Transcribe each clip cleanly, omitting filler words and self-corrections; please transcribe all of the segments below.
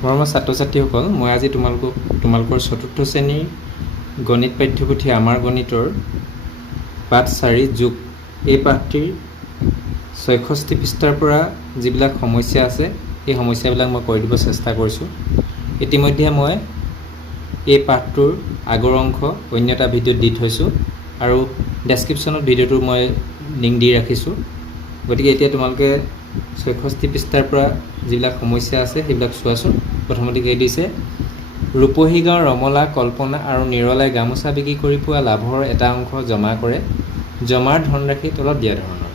মৰমৰ ছাত্ৰ ছাত্ৰীসকল, মই আজি তোমালোকৰ চতুৰ্থ শ্ৰেণীৰ গণিত পাঠ্যপুথি আমাৰ গণিতৰ পাঠ 4 যোগ এই পাঠটিৰ 66 পৃষ্ঠাৰ পৰা যিবিলাক সমস্যা আছে এই সমস্যাবিলাক মই কৈ দিব চেষ্টা কৰিছোঁ। ইতিমধ্যে মই এই পাঠটোৰ আগৰ অংশ অন্য এটা ভিডিঅ'ত দি থৈছোঁ আৰু ডেছক্ৰিপশ্যনত ভিডিঅ'টোৰ মই লিংক দি ৰাখিছোঁ। গতিকে এতিয়া তোমালোকে 66 পৃষ্ঠাৰ পৰা যিবিলাক সমস্যা আছে সেইবিলাক চোৱাচোন। প্ৰথমতে কৈ দিছে, ৰূপহী গাঁৱৰ ৰমলা, কল্পনা আৰু নিৰলাই গামোচা বিক্ৰী কৰি পোৱা লাভৰ এটা অংশ জমা কৰে। জমাৰ ধনৰাশি তলত দিয়া ধৰণৰ।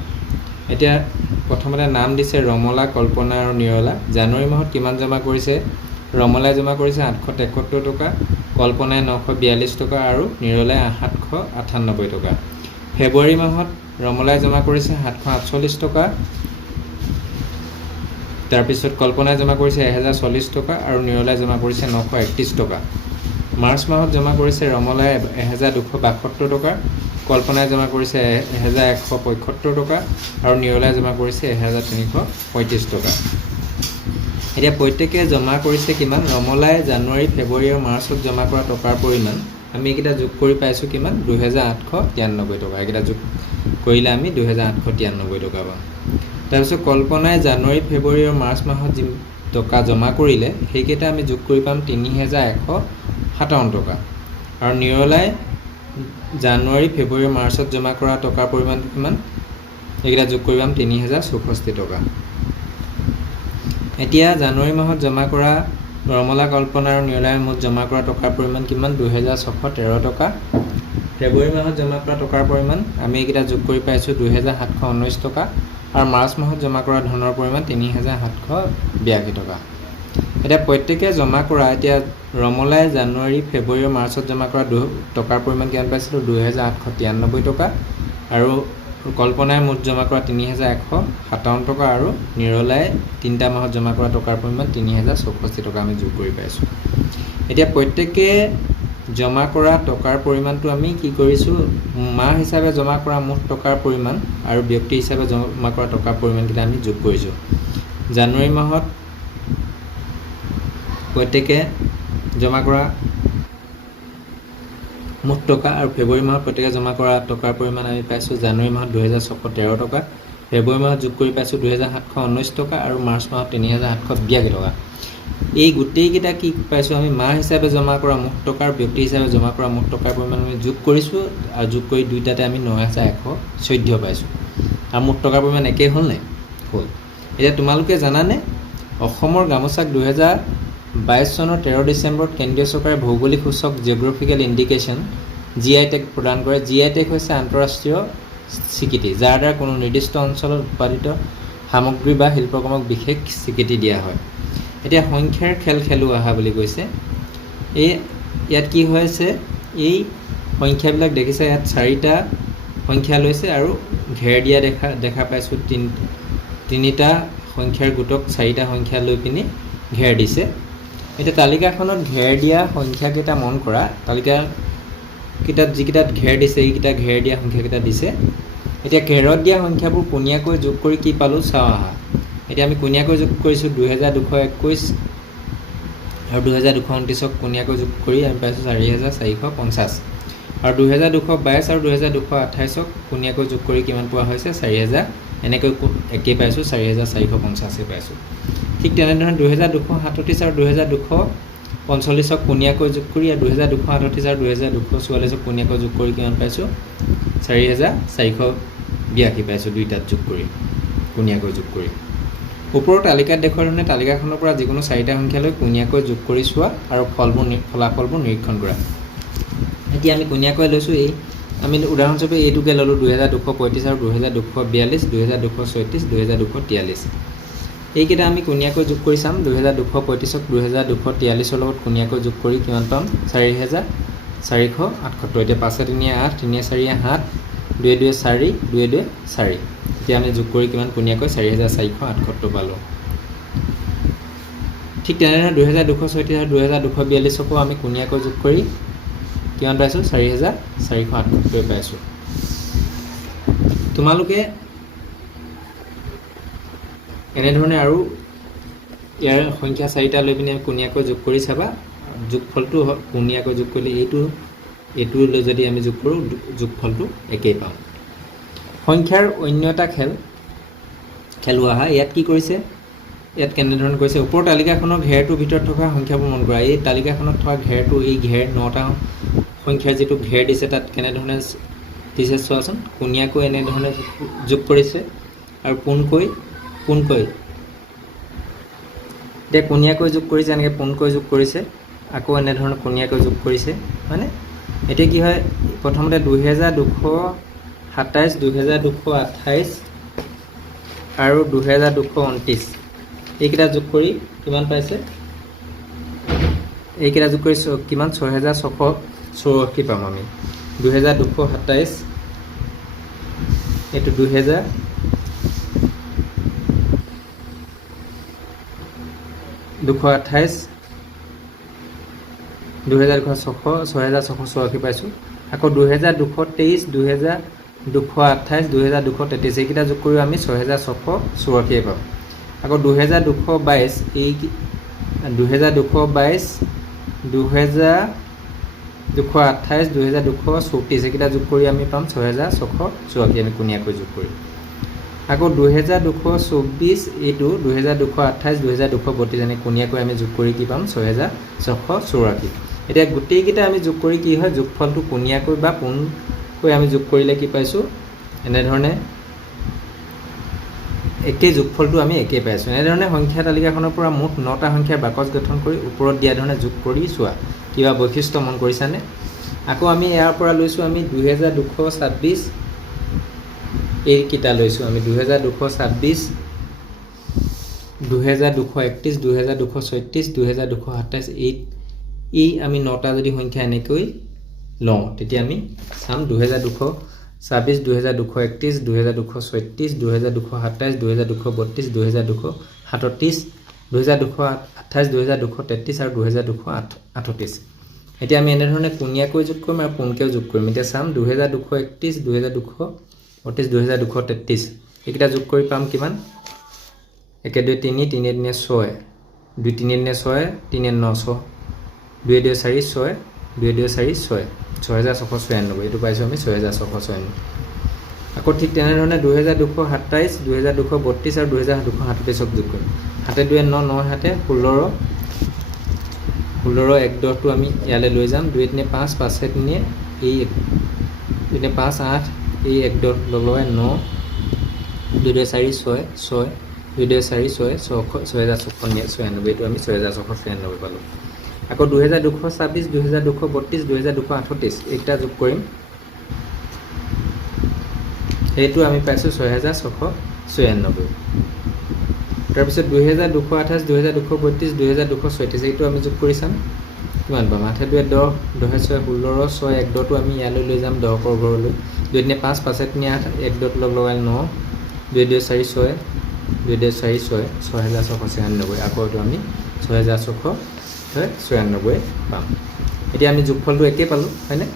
এতিয়া প্ৰথমতে নাম দিছে ৰমলা, কল্পনা আৰু নিৰলা। জানুৱাৰী মাহত কিমান জমা কৰিছে? ৰমলাই জমা কৰিছে 873 টকা, কল্পনাই 942 টকা আৰু নিৰলাই 798 টকা। ফেব্ৰুৱাৰী মাহত ৰমলাই জমা কৰিছে 748 টকা, তাৰপিছত কল্পনাই জমা কৰিছে 1040 টকা আৰু নিৰলাই জমা কৰিছে 931 টকা। মাৰ্চ মাহত জমা কৰিছে ৰমলাই 1272 টকা, কল্পনাই জমা কৰিছে 1175 টকা আৰু নিৰলাই জমা কৰিছে 1335 টকা। এতিয়া প্ৰত্যেকে জমা কৰিছে কিমান? ৰমলাই জানুৱাৰী, ফেব্ৰুৱাৰী আৰু মাৰ্চত জমা কৰা টকাৰ পৰিমাণ আমি এইকেইটা যোগ কৰি পাইছোঁ কিমান? 2893 টকা। এইকেইটা যোগ কৰিলে আমি 2893 টকা পাম। তাৰপিছত কল্পনাই জানুৱাৰী, ফেব্ৰুৱাৰী আৰু মাৰ্চ মাহত যি টকা জমা কৰিলে সেইকেইটা আমি যোগ কৰি পাম 3157 টকা। আৰু নিৰলাই জানুৱাৰী, ফেব্ৰুৱাৰী, মাৰ্চত জমা কৰা টকাৰ পৰিমাণটো কিমান? এইকেইটা যোগ কৰি পাম 3064 টকা। এতিয়া জানুৱাৰী মাহত জমা কৰা ৰমলা, কল্পনা আৰু নিৰলাই মুঠ জমা কৰা টকাৰ পৰিমাণ কিমান? 2613 টকা। ফেব্ৰুৱাৰী মাহত জমা কৰা টকাৰ পৰিমাণ আমি এইকেইটা যোগ কৰি পাইছোঁ 2719 টকা আৰু মাৰ্চ মাহত জমা কৰা ধনৰ পৰিমাণ 3782 টকা। এতিয়া প্ৰত্যেকে জমা কৰা, এতিয়া ৰমলাই জানুৱাৰী, ফেব্ৰুৱাৰী আৰু মাৰ্চত জমা কৰা টকাৰ পৰিমাণ কিমান পাইছিলোঁ? 2893 টকা আৰু কল্পনাই মুঠ জমা কৰা 3157 টকা আৰু নিৰলাই 3টা মাহত জমা কৰা টকাৰ পৰিমাণ 3064 টকা আমি যোগ কৰি পাইছোঁ। এতিয়া প্ৰত্যেকে জমা কৰা টকাৰ পৰিমাণটো আমি কি কৰিছোঁ? মাহ হিচাপে জমা কৰা মুঠ টকাৰ পৰিমাণ আৰু ব্যক্তি হিচাপে জমা কৰা টকাৰ পৰিমাণকেইটা আমি যোগ কৰিছোঁ। জানুৱাৰী মাহত প্ৰত্যেকে জমা কৰা মুঠ টকা আৰু ফেব্ৰুৱাৰী মাহত প্ৰত্যেকে জমা কৰা টকাৰ পৰিমাণ আমি পাইছোঁ জানুৱাৰী মাহত 2613 টকা, ফেব্ৰুৱাৰী মাহত যোগ কৰি পাইছোঁ 2719 টকা আৰু মাৰ্চ মাহত 3782 টকা। এই গোটেইকেইটা কি পাইছোঁ? আমি মাহ হিচাপে জমা কৰা মুঠ টকাৰ, ব্যক্তি হিচাপে জমা কৰা মুঠ টকাৰ পৰিমাণ আমি যোগ কৰিছোঁ আৰু যোগ কৰি দুইটাতে আমি 9114 পাইছোঁ। আৰু মুঠ টকাৰ পৰিমাণ একেই হ'ল নে? হ'ল। এতিয়া তোমালোকে জানানে অসমৰ গামোচাক 2022 চনৰ 13 ডিচেম্বৰত কেন্দ্ৰীয় চৰকাৰে ভৌগোলিক সূচক জিঅ'গ্ৰাফিকেল ইণ্ডিকেশ্যন GI টেগ প্ৰদান কৰে। GI টেগ হৈছে আন্তঃৰাষ্ট্ৰীয় স্বীকৃতি যাৰ দ্বাৰা কোনো নিৰ্দিষ্ট অঞ্চলত উৎপাদিত সামগ্ৰী বা শিল্পকৰ্মক বিশেষ স্বীকৃতি দিয়া হয়। এতিয়া সংখ্যাৰ খেল খেলো আহা বুলি কৈছে। ইয়াত কি হৈছে? এই সংখ্যাবিলাক দেখিছে, ইয়াত 4টা সংখ্যা লৈছে আৰু ঘেৰ দিয়া দেখা পাইছোঁ। তিনিটা সংখ্যাৰ গোটক 4টা সংখ্যা লৈ পিনি ঘেৰ দিছে। এতিয়া তালিকাখনত ঘেৰ দিয়া সংখ্যাকেইটা মন কৰা। তালিকাকেইটাত যিকেইটাত ঘেৰ দিছে এইকেইটা ঘেৰ দিয়া সংখ্যাকেইটা দিছে। এতিয়া ঘেৰত দিয়া সংখ্যাবোৰ কোণীয়াকৈ যোগ কৰি কি পালোঁ চাওঁ আহা। এতিয়া আমি কোণীয়াকৈ যোগ কৰিছোঁ 2221 আৰু 2229ক কোণীয়াকৈ যোগ কৰি আমি পাইছোঁ 4450 আৰু 2222 আৰু 2228ক কোণীয়াকৈ যোগ কৰি কিমান পোৱা হৈছে? 4000। এনেকৈ একেই পাইছোঁ 4450 পাইছোঁ। ঠিক তেনেধৰণে 2238 আৰু 2245ক কোণীয়াকৈ যোগ কৰি আৰু 2238 আৰু 2244ক কোণীয়াকৈ যোগ কৰি কিমান পাইছোঁ? 4482 পাইছোঁ দুইটাত যোগ কৰি, কোণীয়াকৈ যোগ কৰি। ওপৰৰ তালিকাত দেখুওৱা ধৰণে তালিকাখনৰ পৰা যিকোনো 4টা সংখ্যালৈ কোণীয়াকৈ যোগ কৰি চোৱা আৰু ফলাফলবোৰ নিৰীক্ষণ কৰা। এতিয়া আমি কোণীয়াকৈ লৈছোঁ। আমি উদাহৰণস্বৰূপে এইটোকে ল'লোঁ 2235 আৰু 2242, 2236, 2243। এইকেইটা আমি কোণীয়াকৈ যোগ কৰি চাম। 2235ক 2243ৰ লগত কোণীয়াকৈ যোগ কৰি কিমান পাম? 4478। এতিয়া 5 3 8, 3 4 7, 2 2 4, 2 2 4। এতিয়া আমি যোগ কৰি কিমান কোণীয়াকৈ 4478 পালোঁ। ঠিক তেনেদৰে 2236 আৰু 2242কো আমি কোণীয়াকৈ যোগ কৰি কিমান পাইছোঁ? 4478 পাইছোঁ। তোমালোকে এনেধৰণে আৰু ইয়াৰ সংখ্যা 4টা লৈ পিনে কোণীয়াকৈ যোগ কৰি চাবা, যোগফলটো কোণীয়াকৈ যোগ কৰিলে এইটো লৈ যদি আমি যোগ কৰোঁ যোগফলটো একেই পাওঁ। সংখ্যাৰ অন্য এটা খেলো আহা। ইয়াত কি কৰিছে, ইয়াত কেনেধৰণে কৰিছে, ওপৰৰ তালিকাখনৰ ঘেৰটোৰ ভিতৰত থকা সংখ্যাবোৰ মন কৰা। এই তালিকাখনত থকা ঘেৰটো, এই ঘেৰ 9টা সংখ্যাৰ যিটো ঘেৰ দিছে তাত কেনেধৰণে দিছে চোৱাচোন। কোণীয়াকৈ এনেধৰণে যোগ কৰিছে আৰু পোনকৈ এতিয়া কোণীয়াকৈ যোগ কৰিছে, এনেকৈ পোনকৈ যোগ কৰিছে, আকৌ এনেধৰণে কোণীয়াকৈ যোগ কৰিছে, হয়নে? এতিয়া কি হয়, প্ৰথমতে 2227, 2228 আৰু 2229 এইকেইটা যোগ কৰি কিমান পাইছে, এইকেইটা যোগ কৰি কিমান 6684 পাম আমি। 2227 এইটো 2228 6684 পাইছোঁ। আকৌ 2223, 2228, 2233 এইকেইটা যোগ কৰিও আমি 6684 পাম। আকৌ 2222, এই 2222, 2228, 2234 এইকেইটা যোগ কৰি আমি পাম 6684 আমি কোণীয়াকৈ যোগ কৰি। আকৌ 2224, এইটো 2228, 2232 এনে কোণীয়াকৈ আমি যোগ কৰি কি পাম 6684। এতিয়া গোটেইকেইটা আমি যোগ কৰি কি হয়, যোগফলটো কোণীয়াকৈ বা পোনকৈ আমি যোগ কৰিলে কি পাইছোঁ, এনেধৰণে একেই যোগফলটো আমি একেই পাইছোঁ। এনেধৰণে সংখ্যা তালিকাখনৰ পৰা মুঠ 9টা সংখ্যাৰ বাকচ গঠন কৰি ওপৰত দিয়া ধৰণে যোগ কৰি চোৱা। কিবা বৈশিষ্ট্য মন কৰিছানে? আকৌ আমি ইয়াৰ পৰা লৈছোঁ আমি 2226 এইকেইটা লৈছোঁ আমি 2226, 2231, 2236, 2227 এই আমি 9টা যদি সংখ্যা এনেকৈ লওঁ তেতিয়া আমি চাম 2226, 2231, 2236, 2227, 2232, 2237, 2228, 2233 আৰু 2238। এতিয়া আমি এনেধৰণে কোণীয়াকৈ যোগ কৰিম আৰু পোনকৈও যোগ কৰিম। এতিয়া চাম 2231, 2232, 2233 এইকেইটা যোগ কৰি পাম কিমান, 1 2 3, 3 3 6, 2 3 6, 3 9 6, 2 2 4 6, 2 2 4 6, 6696 এইটো পাইছোঁ আমি 6696। আকৌ ঠিক তেনেধৰণে 2227, 2232 আৰু 2237 যোগ কৰিম। 7 2 9, 9 7 16, 16 1 10টো আমি ইয়ালৈ লৈ যাম। 2 3 5, 5 3 এই 2 3 5 8 এই 1 10 লগাই 9, 2 2 4 6 6, 2 2 4 6 6696 এইটো আমি 6696 পালোঁ। আকৌ 2226, 2232, 2238 এইকেইটা যোগ কৰিম, সেইটো আমি পাইছোঁ 6696। তাৰপিছত 2228, 2232, 2236 এইটো আমি যোগ কৰি চাম কিমান পাম। 8 2 10, 10 6 16, 6 1 10টো আমি ইয়ালৈ লৈ যাম 10ৰ ঘৰলৈ। 2 3 5, 5 3 8 1 10টো লগাই 9, 2 2 4 6, 2 2 4 6, 6696। আকৌ এইটো আমি 6696 পাম। এতিয়া আমি যোগফলটো একেই পালোঁ, হয়নে?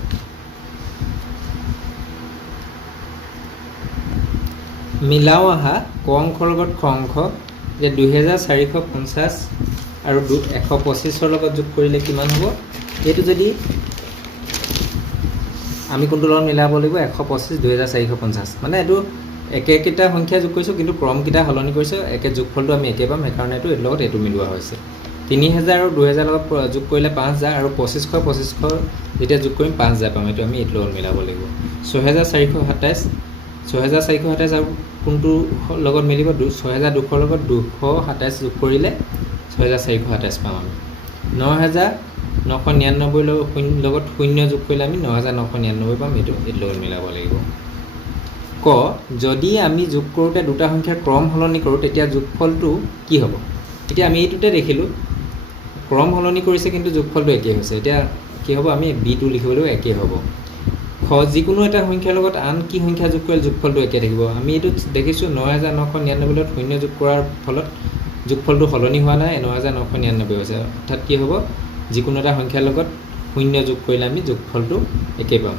মিলাও আহা ক অংশৰ লগত খ অংশ। যে 2450 আৰু 125ৰ লগত যোগ কৰিলে কিমান হ'ব, এইটো যদি আমি কোনটো লগত মিলাব লাগিব 125, 2450 মানে এইটো একেকেইটা সংখ্যা যোগ কৰিছোঁ কিন্তু ক্ৰমকেইটা সলনি কৰিছোঁ, একে যোগফলটো আমি একে পাম, সেইকাৰণে এইটো লগত এইটো মিলোৱা হৈছে। 3000 আৰু 2000 লগত যোগ কৰিলে 5000 আৰু 2500 যেতিয়া যোগ কৰিম 5000 পাম, এইটো আমি এইটো লগত মিলাব লাগিব। 6427, 6427 আৰু কোনটো লগত মিলিব, 6200 লগত 227 যোগ কৰিলে 6427 পাম আমি। 9999 লগত 0 যোগ কৰিলে আমি 9999 পাম, এইটো লগত মিলাব লাগিব। ক যদি আমি যোগ কৰোঁতে দুটা সংখ্যাৰ ক্ৰম সলনি কৰোঁ তেতিয়া যোগফলটো কি হ'ব। এতিয়া আমি এইটোতে দেখিলোঁ ক্ৰম সলনি কৰিছে কিন্তু যোগফলটো একেই হৈছে। এতিয়া কি হ'ব, আমি বিটো লিখিব লাগিব একেই হ'ব। যিকোনো এটা সংখ্যাৰ লগত আন কি সংখ্যা যোগ কৰিলে যোগফলটো একে থাকিব। আমি এইটো দেখিছোঁ 9999 লগত 0 যোগ কৰাৰ ফলত যোগফলটো সলনি হোৱা নাই, 9999 হৈছে। অৰ্থাৎ কি হ'ব, যিকোনো এটা সংখ্যাৰ লগত 0 যোগ কৰিলে আমি যোগফলটো একেই পাম।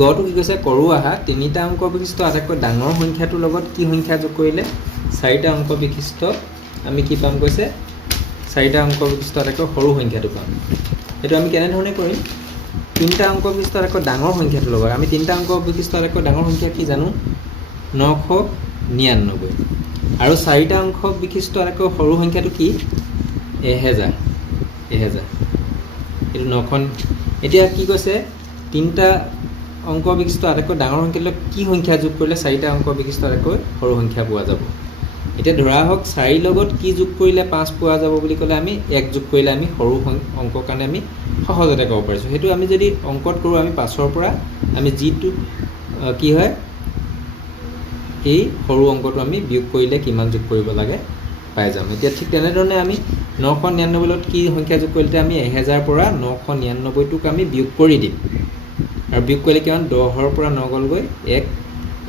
গটো কি কৈছে, কৰোঁ আহা 3টা অংক বিশিষ্ট আটাইতকৈ ডাঙৰ সংখ্যাটোৰ লগত কি সংখ্যা যোগ কৰিলে 4টা অংক বিশিষ্ট আমি কি পাম কৈছে 4টা অংক বিশিষ্ট আটাইতকৈ সৰু সংখ্যাটো পাম এইটো আমি কেনেধৰণে কৰিম 3টা অংক বিশিষ্ট আটাইতকৈ ডাঙৰ সংখ্যাটো ল'ব আমি 3টা অংক বিশিষ্ট আটাইতকৈ ডাঙৰ সংখ্যা কি জানো 999 আৰু 4টা অংক বিশিষ্ট আটাইতকৈ সৰু সংখ্যাটো কি 1000 এইটো 9খন এতিয়া কি কৈছে 3টা অংক বিশিষ্ট আটাইতকৈ ডাঙৰ সংখ্যালৈ কি সংখ্যা যোগ কৰিলে 4টা অংক বিশিষ্ট আটাইতকৈ সৰু সংখ্যা পোৱা যাব এতিয়া ধৰা হওক 4 লগত কি যোগ কৰিলে 5 পোৱা যাব বুলি ক'লে আমি 1 যোগ কৰিলে আমি সৰু অংকৰ কাৰণে আমি সহজতে ক'ব পাৰিছোঁ সেইটো আমি যদি অংকত কৰোঁ আমি 5ৰ পৰা আমি যিটো কি হয় এই সৰু অংকটো আমি বিয়োগ কৰিলে কিমান যোগ কৰিব লাগে পাই যাম এতিয়া ঠিক তেনেধৰণে আমি 999 লগত কি সংখ্যা যোগ কৰিলে আমি 1000 পৰা 999 টোক আমি বিয়োগ কৰি দিম আৰু বিয়োগ কৰিলে কিমান 10ৰ পৰা 9 গ'ল গৈ 1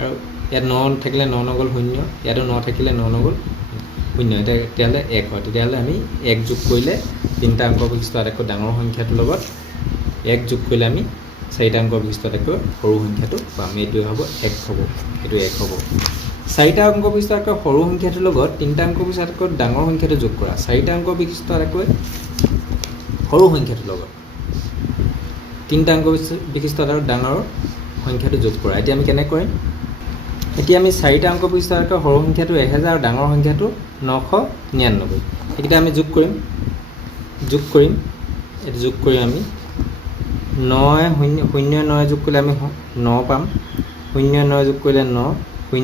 আৰু ইয়াত 9 থাকিলে 9 গ'ল 0 ইয়াতো 9 থাকিলে 9 গ'ল 0 এটা তেতিয়াহ'লে 1 হয় তেতিয়াহ'লে আমি 1 যোগ কৰিলে 3টা অংক বিশিষ্ট আটাইতকৈ ডাঙৰ সংখ্যাটোৰ লগত 1 যোগ কৰিলে আমি 4টা অংক বিশিষ্ট আটাইতকৈ সৰু সংখ্যাটো পাম এইটো হ'ব 1 হ'ব এইটো 1 হ'ব 4টা অংক বিশিষ্ট আটাইতকৈ সৰু সংখ্যাটোৰ লগত 3টা অংক বিশিষ্ট আটাইতকৈ ডাঙৰ সংখ্যাটো যোগ কৰা 4টা অংক বিশিষ্ট আটাইতকৈ সৰু সংখ্যাটোৰ লগত 3টা অংক বিশিষ্ট আটাইতকৈ ডাঙৰ সংখ্যাটো যোগ কৰা এতিয়া আমি কেনেকৈ কৰিম এতিয়া আমি 4টা অংক বিশিষ্ট আটাইতকৈ সৰু সংখ্যাটো 1000 আৰু ডাঙৰ সংখ্যাটো 999 এইকেইটা আমি যোগ কৰিম এইটো যোগ কৰিম আমি 9 যোগ কৰিলে আমি 9 পাম 9 যোগ কৰিলে 9 9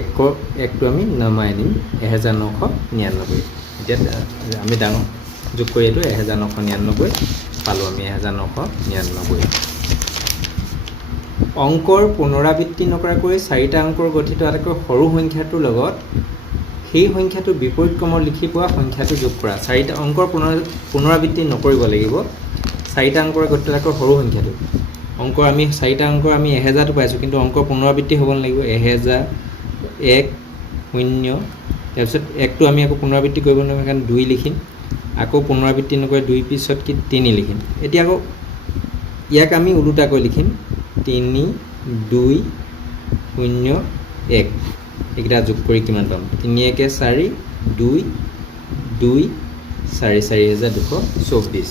1টো আমি নমাই দিম 1999 এতিয়া আমি ডাঙৰ যোগ কৰি এইটো 1999 পালোঁ আমি 1999 অংকৰ পুনৰাবৃত্তি নকৰাকৈ 4টা অংকৰ গঠিত আটাইতকৈ সৰু সংখ্যাটোৰ লগত সেই সংখ্যাটো বিপৰীত ক্ৰমত লিখি পোৱা সংখ্যাটো যোগ কৰা 4টা অংকৰ পুনৰাবৃত্তি নকৰিব লাগিব 4টা অংকৰ গঠিত আটাইতকৈ সৰু সংখ্যাটো অংকৰ আমি 4টা অংকৰ আমি 1000টো পাইছোঁ কিন্তু অংকৰ পুনৰাবৃত্তি হ'ব নালাগিব 1000 1 0 তাৰপিছত 1টো আমি আকৌ পুনৰাবৃত্তি কৰিব নোৱাৰিম কাৰণ 2 লিখিম আকৌ পুনৰাবৃত্তি নকৰি 2 পিছত কি 3 লিখিম এতিয়া আকৌ ইয়াক আমি ওলোটাকৈ লিখিম 3 2 0 1 এইকেইটা যোগ কৰি কিমান পাম 3 1 4 2 2 4 4224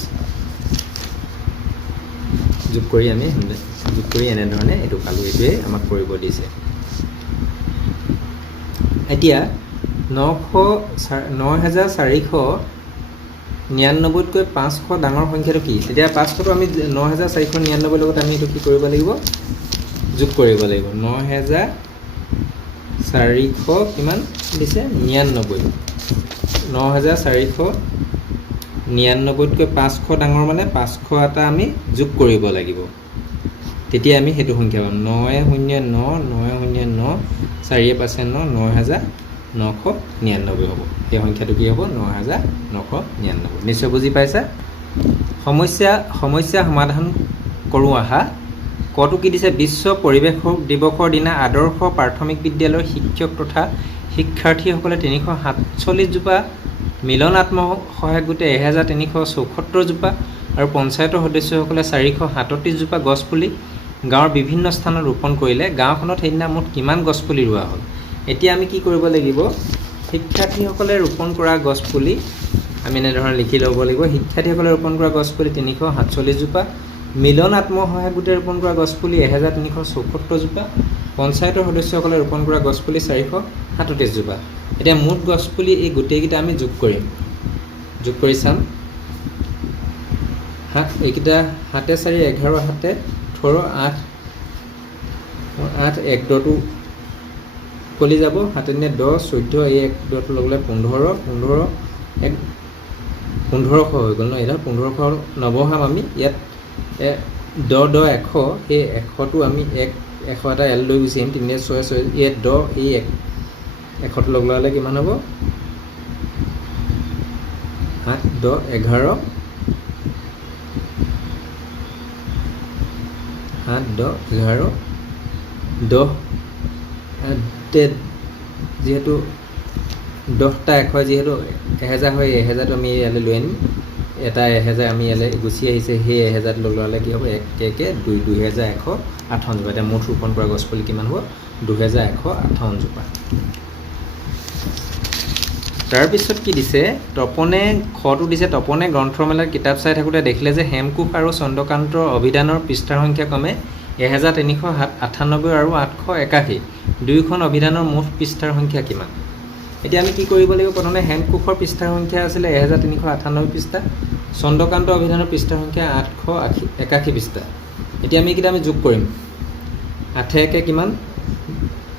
যোগ কৰি এনেধৰণে এইটো পালোঁ এইটোৱে আমাক কৰিব দিছে এতিয়া 9499তকৈ 500 ডাঙৰ সংখ্যাটো কি এতিয়া 500টো আমি 9499 লগত আমি এইটো কি কৰিব লাগিব যোগ কৰিব লাগিব 9400 কিমান দিছে 99 9499তকৈ 500 ডাঙৰ মানে 500 এটা আমি যোগ কৰিব লাগিব তেতিয়া আমি সেইটো সংখ্যা পাম 909 4 5 9 9999 হ'ব এই সংখ্যাটো কি হ'ব 9999 নিশ্চয় বুজি পাইছা সমস্যা সমাধান কৰোঁ আহা কটো কি দিছে বিশ্ব পৰিৱেশ দিৱসৰ দিনা আদৰ্শ প্ৰাথমিক বিদ্যালয়ৰ শিক্ষক তথা শিক্ষাৰ্থীসকলে 347 জোপা মিলন আত্মসহায়ক গোটে 1374 জোপা আৰু পঞ্চায়তৰ সদস্যসকলে 437 জোপা গছপুলি গাঁৱৰ বিভিন্ন স্থানত ৰোপণ কৰিলে গাঁওখনত সেইদিনা মুঠ কিমান গছপুলি ৰোৱা হ'ল এতিয়া আমি কি কৰিব লাগিব শিক্ষাৰ্থীসকলে ৰোপণ কৰা গছপুলি আমি এনেধৰণে লিখি ল'ব লাগিব শিক্ষাৰ্থীসকলে ৰোপণ কৰা গছপুলি 347 জোপা মিলন আত্মসহায়ক গোটে ৰোপণ কৰা গছপুলি 1374 জোপা পঞ্চায়তৰ সদস্যসকলে ৰোপণ কৰা গছপুলি 437 জোপা এতিয়া মুঠ গছপুলি এই গোটেইকেইটা আমি যোগ কৰি চাম এইকেইটা 7 4 11 7 18 8 1 দটো কলি যাব 7 নে 10 14 এই 1 দটো লগলে 15 1500 হৈ গ'ল ন এটা 1500 নবহাম আমি ইয়াত 10 10 100 সেই 100টো আমি 100 এটা এল লৈ গুচি আহিম 3 6 6 এই 10 এই 100টো লগ লগালে কিমান হ'ব 8 10 11 8 10 11 10 যেহেতু 10টা 100 যেহেতু 1000 হয় 1000টো আমি ইয়ালৈ লৈ আনিম এটা 1000 আমি ইয়ালৈ গুচি আহিছে সেই 1000 লগ লগালে কি হ'ব 1 1 2 2158 এতিয়া মুঠ ৰোপণ কৰা গছপুলি কিমান হ'ব 2158 জোপা। তাৰপিছত কি দিছে, তপনে খটো দিছে, তপনে গ্ৰন্থমেলাৰ কিতাপ চাই থাকোঁতে দেখিলে যে হেমকোষ আৰু চন্দ্ৰকান্তৰ অভিধানৰ পৃষ্ঠাৰ সংখ্যা ক্ৰমে 1398 আৰু 881। দুয়োখন অভিধানৰ মুঠ পৃষ্ঠাৰ সংখ্যা কিমান? এতিয়া আমি কি কৰিব লাগিব, প্ৰথমে হেমকোষৰ পৃষ্ঠাৰ সংখ্যা আছিলে 1398 পৃষ্ঠা, চন্দ্ৰকান্ত অভিধানৰ পৃষ্ঠাৰ সংখ্যা 881 পৃষ্ঠা। এতিয়া আমি এইকেইটা যোগ কৰিম। 8 কিমান,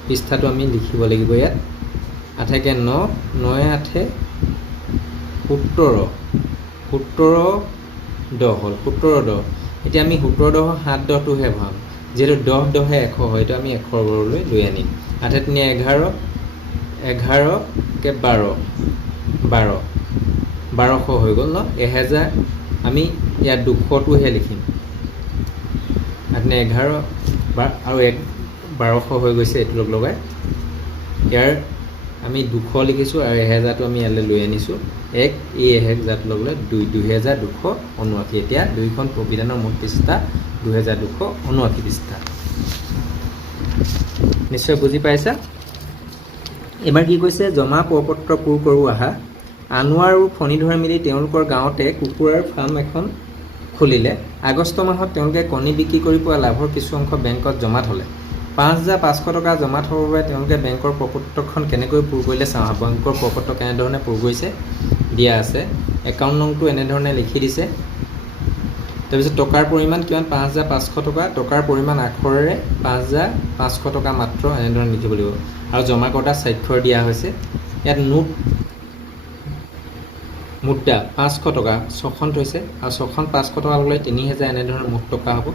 পৃষ্ঠাটো আমি লিখিব লাগিব ইয়াত। 8 9, 9 8 17, 17 10 হ'ল, 17 10। এতিয়া আমি 17 10 7 10টোহে ভৰাম, যিহেতু 10 10 100 হয়, এইটো আমি 100 ঘৰলৈ লৈ আনিম। 8 3 11, 11 12, 12 1200 হৈ গ'ল ন। 1000 আমি ইয়াত 200টোহে লিখিম। 8 11 আৰু 1200 হৈ গৈছে, এইটো লগ লগাই। ইয়াৰ আমি 200 লিখিছোঁ আৰু 1000টো আমি ইয়ালৈ লৈ আনিছোঁ। এই 1000 লগ লৈ 2279। এতিয়া দুইখন অভিধানৰ মুঠ পৃষ্ঠা 2279 পৃষ্ঠা। নিশ্চয় বুজি পাইছা। এবাৰ কি কৈছে, জমা প্ৰপত্ৰ পূৰ কৰোঁ আহা। আনোৱাৰ আৰু ফণীধৰে মিলি তেওঁলোকৰ গাঁৱতে কুকুৰাৰ ফাৰ্ম এখন খুলিলে। আগষ্ট মাহত তেওঁলোকে কণী বিক্ৰী কৰি পোৱা লাভৰ কিছু অংশ বেংকত জমা থ'লে। 5500 টকা জমা থ'বৰ বাবে তেওঁলোকে বেংকৰ প্ৰপত্ৰখন কেনেকৈ পূৰ কৰিলে চাওঁ। বেংকৰ প্ৰপত্ৰ কেনেধৰণে পূৰ কৰিছে দিয়া আছে। একাউণ্ট নংটো এনেধৰণে লিখি দিছে। তাৰপিছত টকাৰ পৰিমাণ কিমান, 5500 টকা। টকাৰ পৰিমাণ আখৰেৰে 5500 টকা মাত্ৰ, এনেধৰণে লিখিব লাগিব। আৰু জমাকৰ্তা স্বাক্ষৰ দিয়া হৈছে। ইয়াত নোট মুদ্ৰা 500 টকা 6খন থৈছে, আৰু 6খন 500 টকা ল'লে 3000, এনেধৰণে মুঠ টকা হ'ব।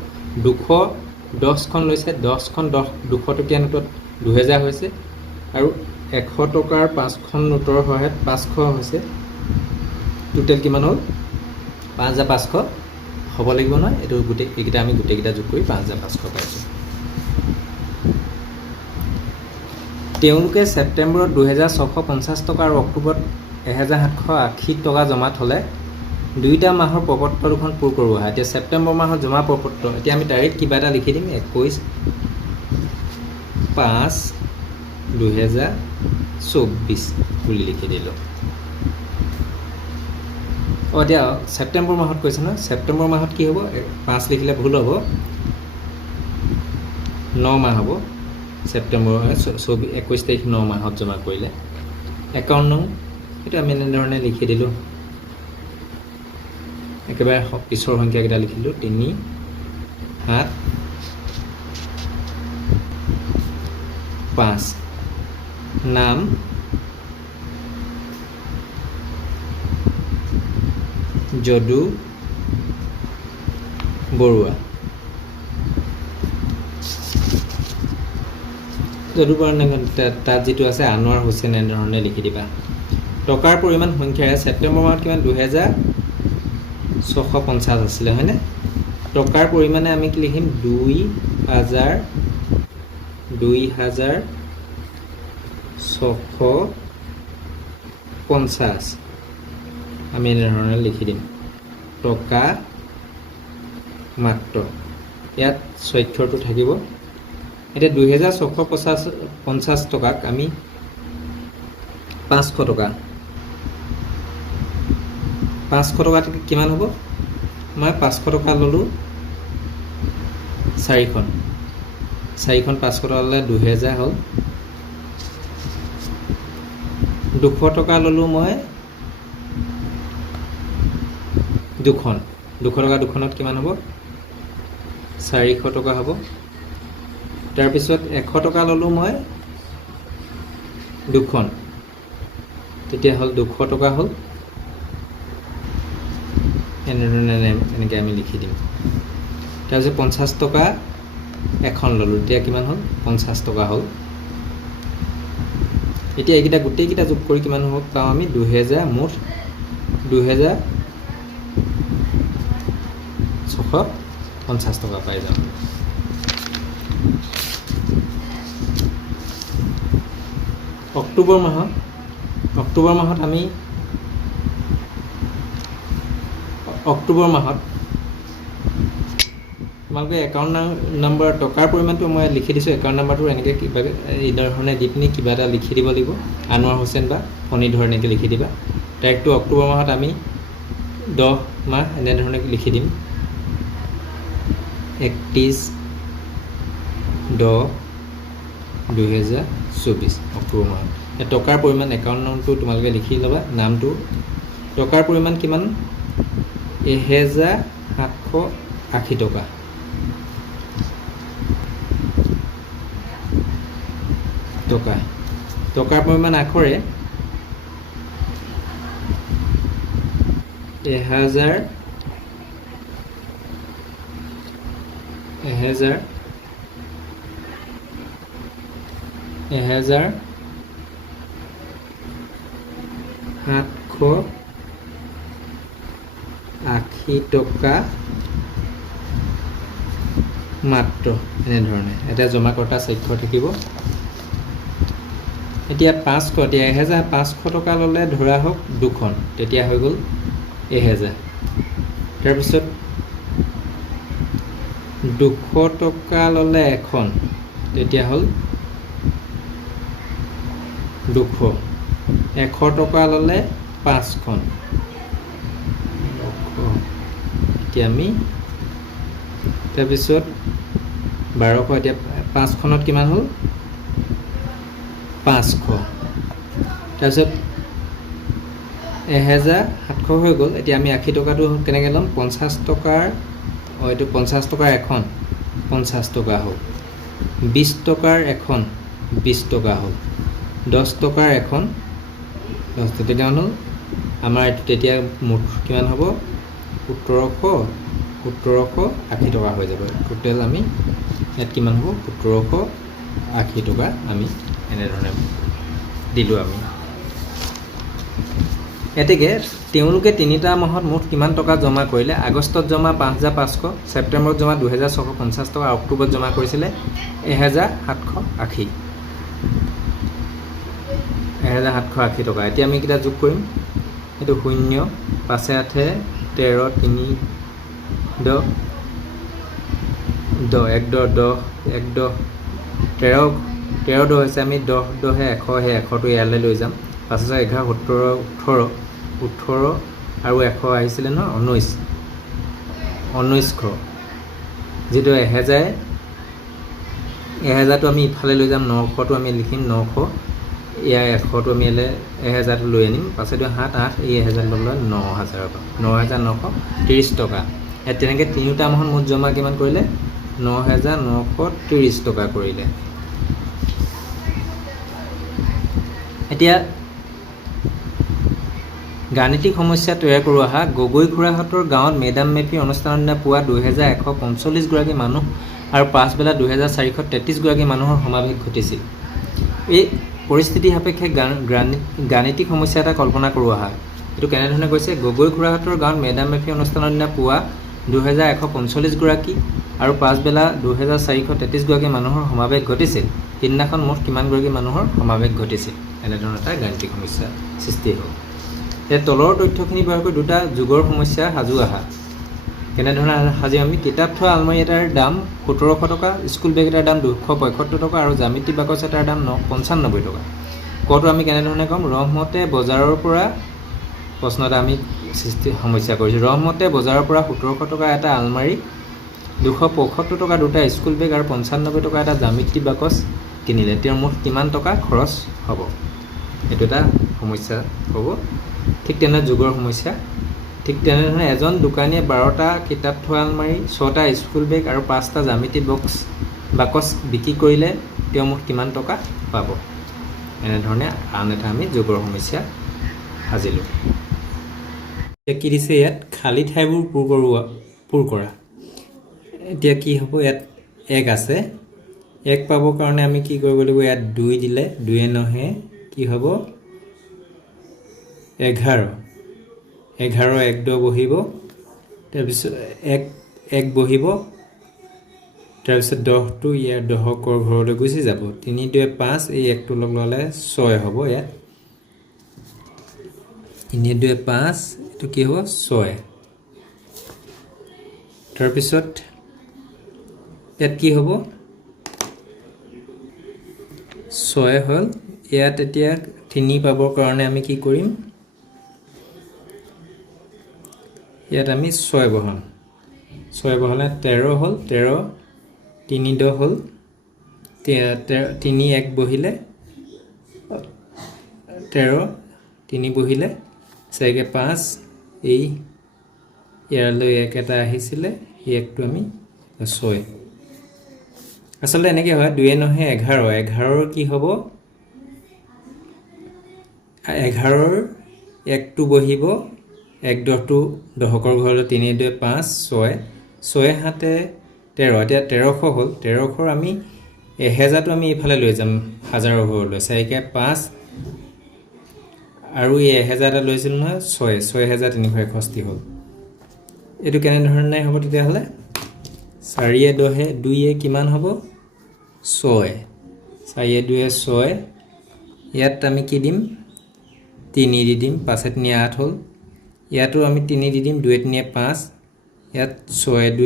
210খন লৈছে, 10খন 200 টকীয়া নোটত 2000 হৈছে, আৰু 100 টকাৰ 5খন নোটৰ সহায়ত 500 হৈছে। টোটেল কিমান হ'ল, 5500 হ'ব লাগিব নহয়। এইটো এইকেইটা আমি গোটেইকেইটা যোগ কৰি 5500 পাইছোঁ। তেওঁলোকে ছেপ্টেম্বৰত 2650 টকা আৰু অক্টোবৰত 1780 টকা জমা থ'লে। দুইটা মাহৰ প্ৰপত্ৰ দুখন পূৰ কৰোঁ আহা। এতিয়া ছেপ্টেম্বৰ মাহত জমা প্ৰপত্ৰ, এতিয়া আমি তাৰিখ কিবা এটা লিখি দিম, 21/5/2024 বুলি লিখি দিলোঁ। এতিয়া ছেপ্টেম্বৰ মাহত কৈছে নহয়, ছেপ্টেম্বৰ মাহত কি হ'ব, 5 লিখিলে ভুল হ'ব, 9 মাহ হ'ব। ছেপ্টেম্বৰ 21 তাৰিখ 9 মাহত জমা কৰিলে। একাউণ্ট নং সেইটো আমি এনেধৰণে লিখি দিলোঁ। একেবাৰে পিছৰ সংখ্যাকেইটা লিখিলোঁ, 3 7 5। নাম যদু বৰুৱা। যদু বৰুৱা, তাত যিটো আছে আনোৱাৰ হুছেইন, এনেধৰণে লিখি দিবা। টকাৰ পৰিমাণ সংখ্যাৰে ছেপ্টেম্বৰ মাহত কিমান, 2650 আছিলে হয়নে। টকাৰ পৰিমাণে আমি কি লিখিম, 2650 আমি এনেধৰণে লিখি দিম। টকা মাত্ৰ, ইয়াত স্বাক্ষৰটো থাকিব। এতিয়া 2650 টকাক আমি 500 টকা, 500 টকাত কিমান হ'ব, মই 500 টকা ল'লোঁ 4খন, 500 টকা ল'লে 2000 হ'ল। 200 টকা ল'লোঁ মই 2খন, 200 টকা 2খনত কিমান হ'ব, 400 টকা হ'ব। তাৰপিছত 100 টকা ল'লোঁ মই 2খন, তেতিয়া হ'ল 200 টকা হ'ল। এনেধৰণে এনেকৈ আমি লিখি দিম। তাৰপিছত 50 টকা এখন ল'লোঁ, তেতিয়া কিমান হ'ল, 50 টকা হ'ল। এতিয়া এইকেইটা গোটেইকেইটা যোগ কৰি কিমান হ'ব পাওঁ আমি, 2000, মুঠ 2650 টকা পাই যাওঁ। অক্টোবৰ মাহত আমি তোমালোকে একাউণ্ট নম্বৰ টকাৰ পৰিমাণটো মই লিখি দিছোঁ। একাউণ্ট নাম্বাৰটো এনেকৈ কিবা এইধৰণে দি পিনি কিবা এটা লিখি দিব লাগিব। আনোৱাৰ হুছেইন বা ফণীধৰ এনেকৈ লিখি দিবা। তাৰিখটো অক্টোবৰ মাহত আমি 10 মাহ এনেধৰণে লিখি দিম। 31/10/2024 অক্টোবৰ মাহত। টকাৰ পৰিমাণ একাউণ্ট নম্বৰটো তোমালোকে লিখি ল'বা। নামটো টকাৰ পৰিমাণ কিমান? 1780 টকা। টকাৰ পৰিমাণ আখৰে 1000 780 টকা মাত্ৰ। এনেধৰণে এটা জমাকৰ্তা স্বাক্ষৰ থাকিব। এতিয়া 500, এতিয়া 1500 টকা ল'লে ধৰা হওক 2খন, তেতিয়া হৈ গ'ল 1000। তাৰপিছত 200 টকা ল'লে এখন, তেতিয়া হ'ল 200। 100 টকা ল'লে 5খন। এতিয়া আমি তাৰপিছত 1200, এতিয়া 5খনত কিমান হ'ল? 500। তাৰপিছত 1700 হৈ গ'ল। এতিয়া আমি 80 টকাটো কেনেকৈ ল'ম? 50 টকাৰ, এইটো 50 টকাৰ এখন 50 টকা হ'ল। 20 টকাৰ এখন 20 টকা হ'ল। 10 টকাৰ এখন 10 টকা। তেতিয়া হ'ল আমাৰ এইটো তেতিয়া মুঠ কিমান হ'ব? 1780 টকা হৈ যাব। টোটেল আমি ইয়াত কিমান হ'ব? 1780 টকা আমি এনেধৰণে দিলোঁ আমি। এতেকে তেওঁলোকে 3টা মাহত মুঠ কিমান টকা জমা কৰিলে? আগষ্টত জমা 5500, ছেপ্টেম্বৰত জমা 2650 টকা, অক্টোবৰত জমা কৰিছিলে 1780 টকা। এতিয়া আমি কেইটা যোগ কৰিম? এইটো 0, 5 8 13, 3 10, 10 1 10 10 1 10 13 10 হৈছে। আমি 10 10 100 100টো ইয়ালৈ লৈ যাম। 5 11 17 18 আৰু 100 আহিছিলে নহয় 1900। যিটো 1000টো আমি ইফালে লৈ যাম। 900টো আমি লিখিম 900। ইয়াৰ 100টো আমি 1000টো লৈ আনিম। পাছতো 7 8 এই 1000 ল'লে 9000 টকা, 9930 টকা। তেনেকৈ 3টা মাহত মুঠ জমা কিমান কৰিলে? 9930 টকা কৰিলে। এতিয়া গাণিতিক সমস্যা তৈয়াৰ কৰোঁ আহা। গগৈ খুৰাহঁতৰ গাঁৱত মেডাম মেফি অনুষ্ঠানৰ দিনা পুৱা 2145 গৰাকী মানুহ আৰু পাছবেলা 2433 গৰাকী মানুহৰ সমাৱেশ ঘটিছিল। এই পৰিস্থিতি সাপেক্ষে গাণিতিক সমস্যা এটা কল্পনা কৰোঁ আহা। এইটো কেনেধৰণে কৈছে? গগৈ খুৰাহঁতৰ গাঁৱত মেডাম মেফি অনুষ্ঠানৰ দিনা পুৱা 2145 গৰাকী আৰু পাছবেলা 2433 গৰাকী মানুহৰ সমাৱেশ ঘটিছিল। সিদিনাখন মুঠ কিমান গৰাকী মানুহৰ সমাৱেশ ঘটিছিল? এনেধৰণৰ এটা গাণিতিক সমস্যা সৃষ্টি হ'ল। এই তলৰ তথ্যখিনি ব্যৱহাৰ কৰি 2টা যোগৰ সমস্যা সাজু আহা। কেনেধৰণে সাজিম আমি? কিতাপ থোৱা আলমাৰি এটাৰ দাম 1700 টকা, স্কুল বেগ এটাৰ দাম 275 টকা আৰু জ্যামিতি বাকচ এটাৰ দাম 95 টকা। কটো আমি কেনেধৰণে ক'ম? ৰহমতে বজাৰৰ পৰা, প্ৰশ্ন এটা আমি সমস্যা কৰিছোঁ। ৰহমতে বজাৰৰ পৰা 1700 টকা এটা আলমাৰি, 275 টকা 2টা স্কুল বেগ আৰু 95 টকা এটা জ্যামিতি বাকচ কিনিলে। তেওঁৰ মুঠ কিমান টকা খৰচ হ'ব? এইটো এটা সমস্যা হ'ব। ঠিক তেনে যুগৰ সমস্যা। ঠিক তেনেধৰণে এজন দোকানীয়ে 12টা কিতাপ থোৱা আলমাৰি, 6টা স্কুল বেগ আৰু 5টা জ্যামিতি বাকচ বিক্ৰী কৰিলে তেওঁ মুঠ কিমান টকা পাব? এনেধৰণে আন এটা আমি যুগৰ সমস্যা সাজিলোঁ। এতিয়া কি দিছে ইয়াত? খালী ঠাইবোৰ পূৰ কৰা। এতিয়া কি হ'ব? ইয়াত 1 আছে। 1 পাবৰ কাৰণে আমি কি কৰিব লাগিব? ইয়াত 2 দিলে 2 নহয় কি হ'ব? 11 11 1 10 বহিব। তাৰপিছত 1 বহিব। তাৰপিছত 10টো ইয়াৰ 10কৰ ঘৰলৈ গুচি যাব। 3 2 5, এই 1টো লগ ল'লে 6 হ'ব। ইয়াত 3 2 5, এইটো কি হ'ব? 6। তাৰপিছত ইয়াত কি হ'ব 6 হ'ল ইয়াত এতিয়া 3 পাবৰ কাৰণে আমি কি কৰিম ইয়াত আমি 6 বহাম 6 বহালে 13 হ'ল 13 3 10 হ'ল 3 1 বহিলে 13 3 বহিলে 4 5 এই ইয়ালৈ 1 এটা আহিছিলে এই একটো আমি 6 আসলে এনেকৈ হয় 2 নহয় 11 11ৰ কি হ'ব 11ৰ 1টো বহিব 1 10টো দশকৰ ঘৰলৈ 3 2 5 6 6 হাতে 13 এতিয়া 1300 হ'ল 1300 আমি 1000টো আমি ইফালে লৈ যাম হাজাৰৰ ঘৰলৈ 4 5 আৰু এই 1000 এটা লৈছিল নহয় 6361 হ'ল এটো কেনে ধৰণে হ'ব তেতিয়া হলে 4 10 2 কিমান হ'ব 6 4 2 6 ইয়াত আমি কি দিম 3 দি দিম 5 3 8 হ'ল ইয়াতো আমি 3 দি দিম 2 3 5 ইয়াত 6 2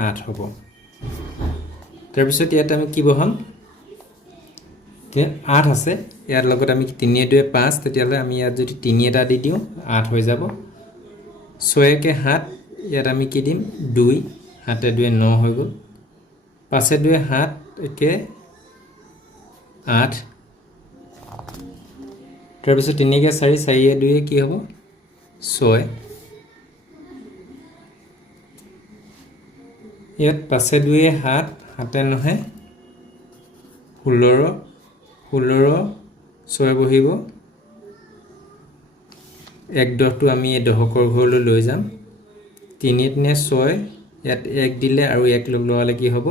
8 হ'ব তাৰ পিছত ইয়াত আমি কি বহাম 8 আছে ইয়াৰ লগত আমি 3 2 5 তেতিয়ালে আমি ইয়াত যদি 3 এটা দি দিও 8 হৈ যাব 6 কে 7 ইয়াত আমি কি দিম 2 7 2 9 হৈ গ'ল 5 2 7 একে 8 তাৰ পিছত 3 কে 4 4 2 কি হ'ব 6 ইয়াত 5 2 7 7 নহয় 16 16 6 বহিব 1 10টো আমি এই দশকৰ ঘৰলৈ লৈ যাম 3 3 6 ইয়াত 1 দিলে আৰু 1 লগ লগালে কি হ'ব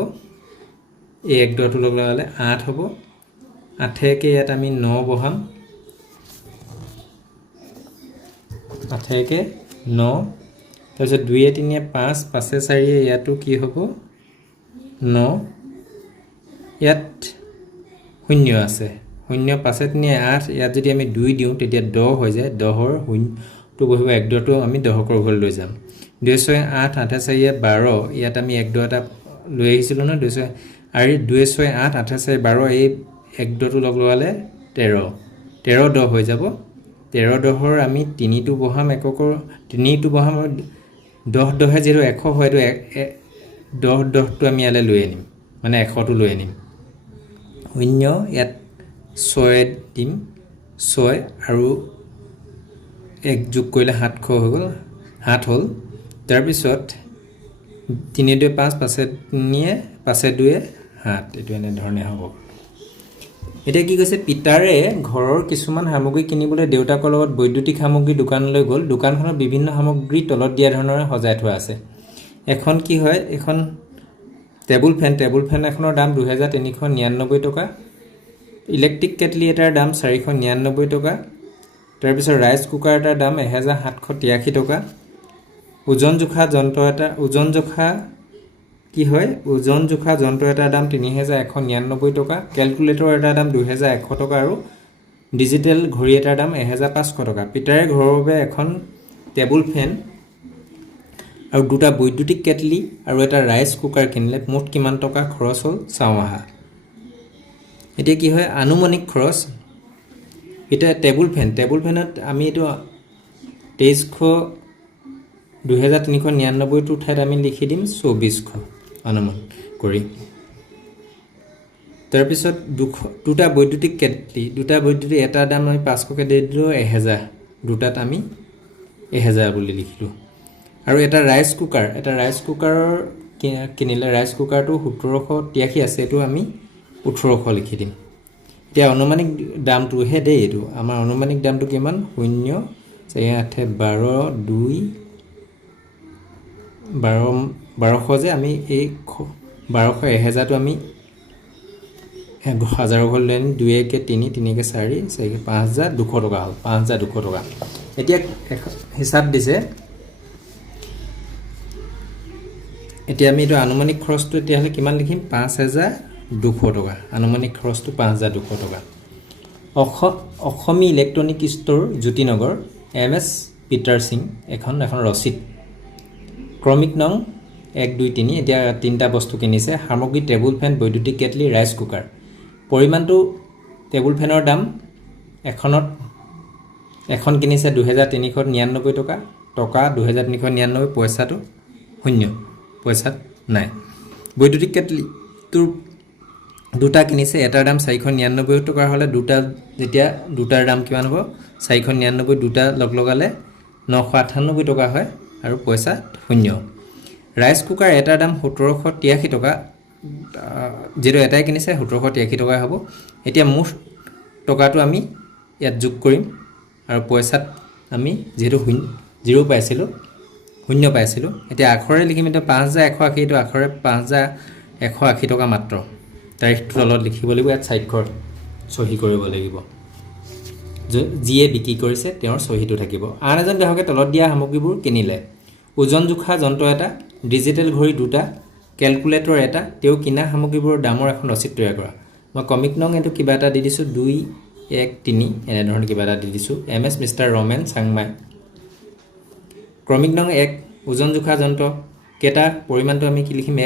এই 1 10টো লগ লগালে 8 হ'ব 8 কে ইয়াত আমি 9 বহাম 8 কে 9 তাৰপিছত 2 3 5 5 4 ইয়াতো কি হ'ব 9 ইয়াত 0 আছে 0 5 3 8 ইয়াত যদি আমি 2 দিওঁ তেতিয়া 10 হৈ যায় 10ৰ 0টো বহিব 1 10টো আমি দশকৰ ঘৰ লৈ যাম 2 6 8 8 4 12 ইয়াত আমি 1 10 এটা লৈ আহিছিলো না 2 6 আৰু 2 6 8 8 4 12 এই 1 10টো লগ লগালে 13 13 10 হৈ যাব 13 10ৰ আমি 3টো বহাম এককৰ 3টো বহাম 10 10 যেটো 100 হয়তো 10 10টো আমি ইয়ালে লৈ আনিম মানে 100টো লৈ আনিম 0 ইয়াত 6 দিম 6 আৰু 1 যোগ কৰিলে 700 হৈ গ'ল 7 হ'ল তাৰ পিছত 3 2 5 5 3 5 2 7 এটো এনে ধৰণে হ'ব এটা কি কৈছে পিতাৰে ঘৰৰ কিছুমান সামগ্ৰী কিনিবলৈ দেউতাকৰ লগত বৈদ্যুতিক সামগ্ৰী দোকানলৈ গ'ল দোকানখনৰ বিভিন্ন সামগ্ৰী তলত দিয়া ধৰণৰে সজাই থোৱা আছে এখন কি হয় এখন টেবুল ফেন এখনৰ দাম 2399 টকা ইলেক্ট্ৰিক কেটলি এটাৰ দাম 499 টকা তাৰ পিছত ৰাইচ কুকাৰ এটাৰ দাম 1783 টকা ওজন জোখা যন্ত্ৰ এটাৰ দাম 3199 টকা ক্যালকুলেটৰ এটাৰ দাম 2100 টকা আৰু ডিজিটেল ঘড়ী এটাৰ দাম 1500 টকা পিতাৰে ঘৰৰ বাবে এখন টেবুল ফেন আৰু দুটা বৈদ্যুতিক কেটলি আৰু এটা ৰাইচ কুকাৰ কিনিলে মুঠ কিমান টকা খৰচ হ'ল চাওঁ আহা এতিয়া কি হয় আনুমানিক খৰচ এটা টেবুল ফেনত আমি এটো 2399 টো ঠাইত আমি লিখি দিম 2400 অনুমান কৰি তাৰ পিছত দুটা বৈদ্যুতিক কেটলি এটা দাম আমি 500 কে দি দিলো 1000 দুটাত আমি 1000 বুলি লিখিলো আৰু এটা ৰাইচ কুকাৰৰ কিনিলে ৰাইচ কুকাৰটো 1783 আছে এটো আমি 1800 লিখি দিম এতিয়া অনুমানিক দামটো হে দেই এটো আমাৰ অনুমানিক দামটো কিমান 0 4 12 2 1200 যে আমি এই 1200 1000 টো আমি 1000 ঘৰ লৈ 2 কে 3 3 কে 4 4 কে 5200 টকা হ'ল 5200 টকা এতিয়া হিসাব দিছে এতিয়া আমি এটো আনুমানিক খৰচটো এতিয়া হলে কিমান লিখিম 5200 টকা আনুমানিক খৰচটো 5200 টকা অসমী electronic store Jyotinagar MS Peter Singh এখন ৰচিদ ক্ৰমিক নং 1 2 3 এতিয়া তিনিটা বস্তু কিনিছে সামগ্ৰী টেবুল ফেন বৈদ্যুতিক কেটলি ৰাইচ কুকাৰ পৰিমাণটো টেবুল ফেনৰ দাম এখন কিনিছে 2399 টকা টকা 2399 পইচাটো শূন্য পইচাত নাই বৈদ্যুতিক কেটলিটোৰ দুটা কিনিছে এটাৰ দাম 499 টকা হ'লে দুটা যেতিয়া দুটাৰ দাম কিমান হ'ব 499 দুটা লগালে 998 টকা হয় আৰু পইচা শূন্য ৰাইচ কুকাৰ এটাৰ দাম 1783 টকা যেটো এটাই কিনিছে 1783 টকা হ'ব এতিয়া মুঠ টকাটো আমি ইয়াত যোগ কৰিম আৰু পইচাত আমি যেটো জিৰো পাইছিলো শূন্য পাইছিলো এতিয়া আখৰে লিখিম এটা 5180 টো আখৰে 5180 টকা মাত্ৰ তাৰিখটো তলত লিখিব লাগিব ইয়াত স্বাক্ষৰ সহি কৰিব লাগিব যিয়ে বিক্ৰী কৰিছে তেওঁৰ সহিটো থাকিব আন এজন গ্ৰাহকে তলত দিয়া সামগ্ৰীবোৰ কিনিলে ওজন জোখা যন্ত্ৰ এটা ডিজিটেল ঘড়ী দুটা ক্যালকুলেটৰ এটা তেও কিনা সামগ্ৰীবোৰৰ দামৰ এখন ৰচিদ তৈয়াৰ কৰা মই কমিক নং এটো কিবা এটা দি দিছো 2 1 3 এনে ধৰণৰ কিবা এটা দি দিছো এমএস মিস্টাৰ ৰমেন চাংমাই ক্ৰমিক নং 1 ওজন জোখা যন্ত্ৰ কেটা পৰিমাণটো আমি কি লিখিম 1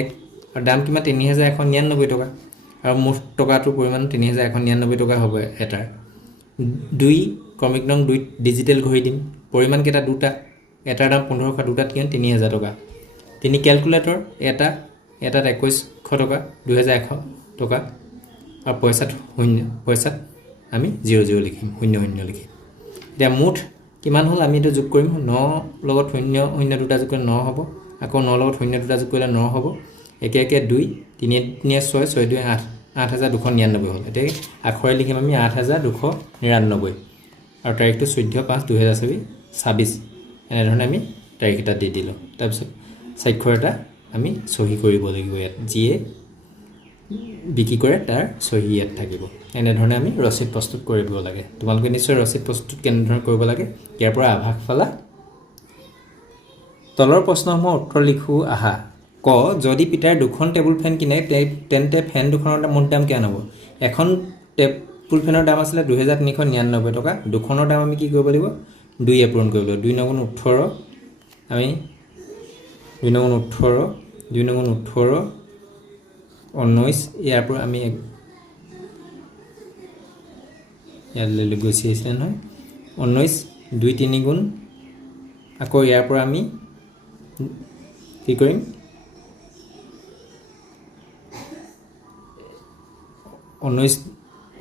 আৰু দাম কিমান 3199 টকা আৰু মুঠ টকাটোৰ পৰিমাণ 3199 টকা হ'ব এটাৰ 2 ক্ৰমিক নং 2 ডিজিটেল ঘড়ী দিম পৰিমাণ কেটা দুটা এটাৰ দাম 1500 দুটাত কিমান 3000 টকা 3 ক্যালকুলেটৰ এটাত 2100 টকা 2100 টকা আৰু পইচাত আমি 00 লিখিম 00 লিখিম এতিয়া মুঠ কিমান হ'ল আমি এটো যোগ কৰিম 9 লগত 0 দুটা যোগ কৰিলে 9 হ'ব আকৌ 9 লগত 0 দুটা যোগ কৰিলে 9 হ'ব একে একে 2 3 6 6 2 8 8299 হ'ল এতিয়া আখৰে লিখিম আমি 8299 আৰু তাৰিখটো 14/5/2026 এনে ধৰণে আমি তাৰিখ এটা দি দিলো তাৰপিছত স্বাক্ষৰ এটা আমি সহি কৰিব লাগিব ইয়াত যিয়ে বিক্ৰী কৰে তাৰ সহি ইয়াত থাকিব এনে ধৰণে আমি ৰচিদ প্ৰস্তুত কৰিব লাগে তোমালোকে নিশ্চয় ৰচিদ প্ৰস্তুত কেনে ধৰণে কৰিব লাগে ইয়াৰ পৰা আভাস পালা তলৰ প্ৰশ্নসমূহ উত্তৰ লিখো আহা ক যদি পিতাৰ দুখন টেবুল ফেন কিনে তেন্তে ফেন দুখনৰ মুঠ দাম কিমান হ'ব এখন টেবুল ফেনৰ দাম আছিল 2399 টকা দুখনৰ দাম আমি কি কৰিব লাগিব 2 এ পূৰণ কৰিব লাগিব 2 9 18 আমি 2 9 18 2 9 18 19 ইয়াৰ পৰা আমি ইয়ালৈ গৈছি আছে নহয় 19 2 3 গুণ আকৌ ইয়াৰ পৰা আমি কি কৰিম 19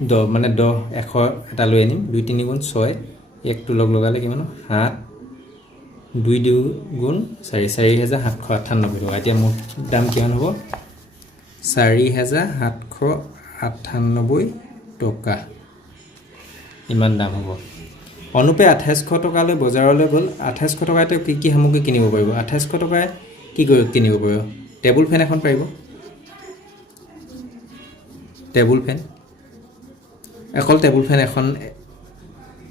10 মানে 10 100 এটা লৈ আনিম 2 3 গুণ 6 একটো লগালে কিমান 7 2 2 গুণ 4 4798 টকা এতিয়া মুঠ দাম কিমান হ'ব 4798 টকা ইমান দাম হ'ব অনুপে 2800 টকালৈ বজাৰলৈ গ'ল 2800 টকাতে কি সামগ্ৰী কিনিব পাৰিব 2800 টকায় কি কিনিব পাৰিব টেবুল ফেন এখন পাৰিব টেবুল ফেন অকল টেবুল ফেন এখন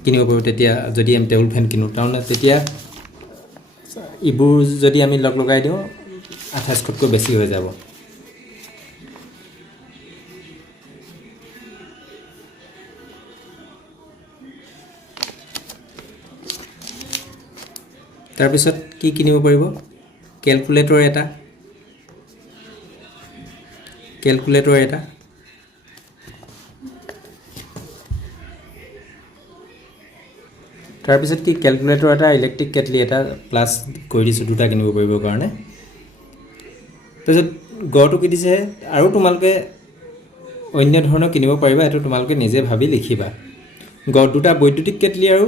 কিনিব পাৰিব তেতিয়া যদি আমি টেবুল ফেন কিনো তাৰমানে তেতিয়া ইবোৰ যদি আমি লগাই দিও 2800 কৈ বেছি হৈ যাব তাৰপিছত কি কিনিব পাৰিব ক্যালকুলেটৰ এটা তাৰপিছত কি ক্যালকুলেটৰ এটা ইলেক্ট্ৰিক কেটলি এটা প্লাস কৰি দিছো দুটা কিনিব পাৰিব কাৰণে তাৰপিছত গটো কি দিছে আৰু তোমালকে অন্য ধৰণৰ কিনিব পাৰিবা এটো তোমালকে নিজে ভাবি লিখিবা গ দুটা বৈদ্যুতিক কেটলি আৰু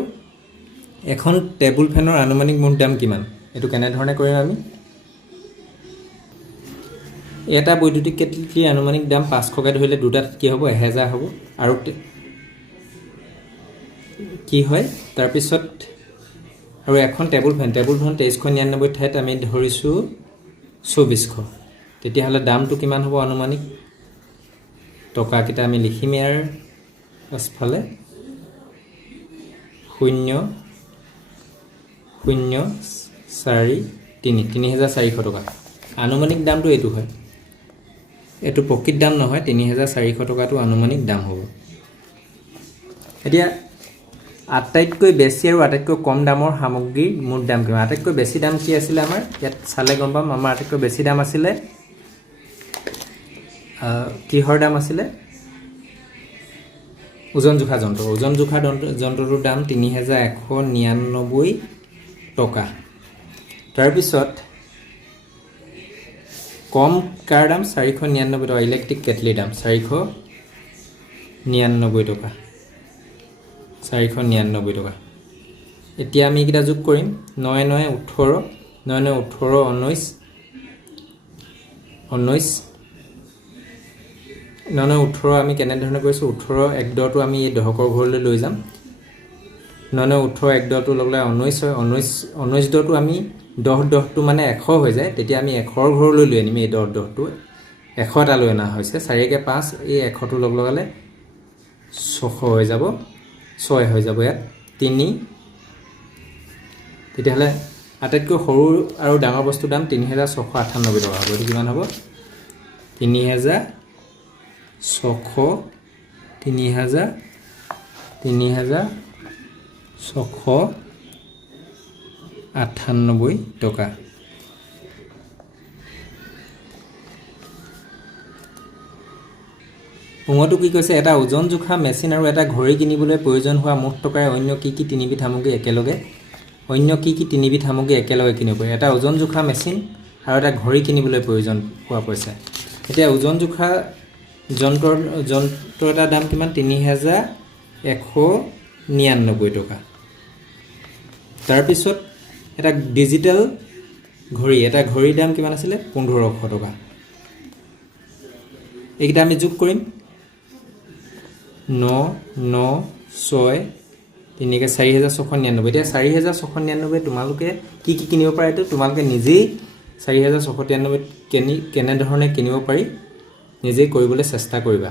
এখন টেবুল ফেনৰ আনুমানিক মুঠ দাম কিমান এটো কেনে ধৰণে কৰিম আমি এটা বৈদ্যুতিক কেটলি আনুমানিক দাম 500 কে ধৰিলে দুটাত কি হ'ব 1000 হ'ব আৰু কি হয় তাৰ পিছত আৰু এখন টেবুল ফেন 2399 ঠাইত আমি ধৰিছো 2400 তেতিয়া হলে দামটো কিমান হ'ব আনুমানিক টকা কিটা আমি লিখিম ইয়াৰ পাছফালে 3400 টকা আনুমানিক দামটো এটো হয় এটো প্ৰকৃত দাম নহয় 3400 টকাটো আনুমানিক দাম হ'ব এতিয়া আটাইতকৈ বেছি আৰু আটাইতকৈ কম দামৰ সামগ্ৰীৰ মুঠ দাম কিমান আটাইতকৈ বেছি দাম কি আছিলে আমাৰ ইয়াত চালে গম পাম আমাৰ আটাইতকৈ বেছি দাম আছিলে কিহৰ দাম আছিলে ওজন জোখা যন্ত্ৰটোৰ দাম ৩১৯৯ টকা তাৰপিছত কম কাৰ দাম ৪৯৯ টকা ইলেক্ট্ৰিক কেটলিৰ দাম ৪৯৯ টকা ৪৯৯ টকা এতিয়া আমি এইকেইটা যোগ কৰিম ৯ ৯ ১৮ ৯ ৯ ১৮ ১৯ ১৯ ৯ ৯ ১৮ আমি কেনেধৰণে কৰিছোঁ ১৮ এক দহটো আমি এই দহকৰ ঘৰলৈ লৈ যাম ৯ ৯ ১৮ এক দহটো লগালে ১৯ হয় ১৯ দহটো আমি ১০টো মানে ১০০ হৈ যায় তেতিয়া আমি ১০০ৰ ঘৰলৈ লৈ আনিম এই ১০টো ১০০টা লৈ অনা হৈছে ৪কে ৫ এই ১০০টো লগালে ৬০০ হৈ যাব ৬ হৈ যাব ইয়াত ৩ তেতিয়াহ'লে আটাইতকৈ সৰু আৰু ডাঙৰ বস্তুৰ দাম ৩৬৯৮ টকা হ'ব এইটো কিমান হ'ব ৩৬৯৮ টকা উঙতো কি কৈছে এটা ওজন জোখা মেচিন আৰু এটা ঘড়ী কিনিবলৈ প্ৰয়োজন হোৱা মুঠ টকাৰে অন্য কি তিনিবিধ সামগ্ৰী একেলগে কিনিব পাৰি এটা ওজন জোখা মেচিন আৰু এটা ঘড়ী কিনিবলৈ প্ৰয়োজন হোৱা পইচা এতিয়া ওজন জোখা যন্ত্ৰ এটাৰ দাম কিমান ৩১৯৯ টকা তাৰপিছত এটা ডিজিটেল ঘড়ী এটা ঘড়ীৰ দাম কিমান আছিলে ১৫০০ টকা এইকেইটা আমি যোগ কৰিম ৯ ৯ ৬ ৩কে ৪৬৯৯ এতিয়া ৪৬৯৯ তোমালোকে কি কিনিব পাৰা এইটো তোমালোকে নিজেই ৪৬৯৯ কেনেধৰণে কিনিব পাৰি নিজেই কৰিবলৈ চেষ্টা কৰিবা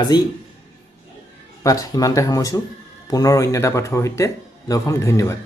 আজি পাঠ ইমানতে সামৰিছোঁ পুনৰ অন্য এটা পাঠৰ সৈতে লগ হ'ম ধন্যবাদ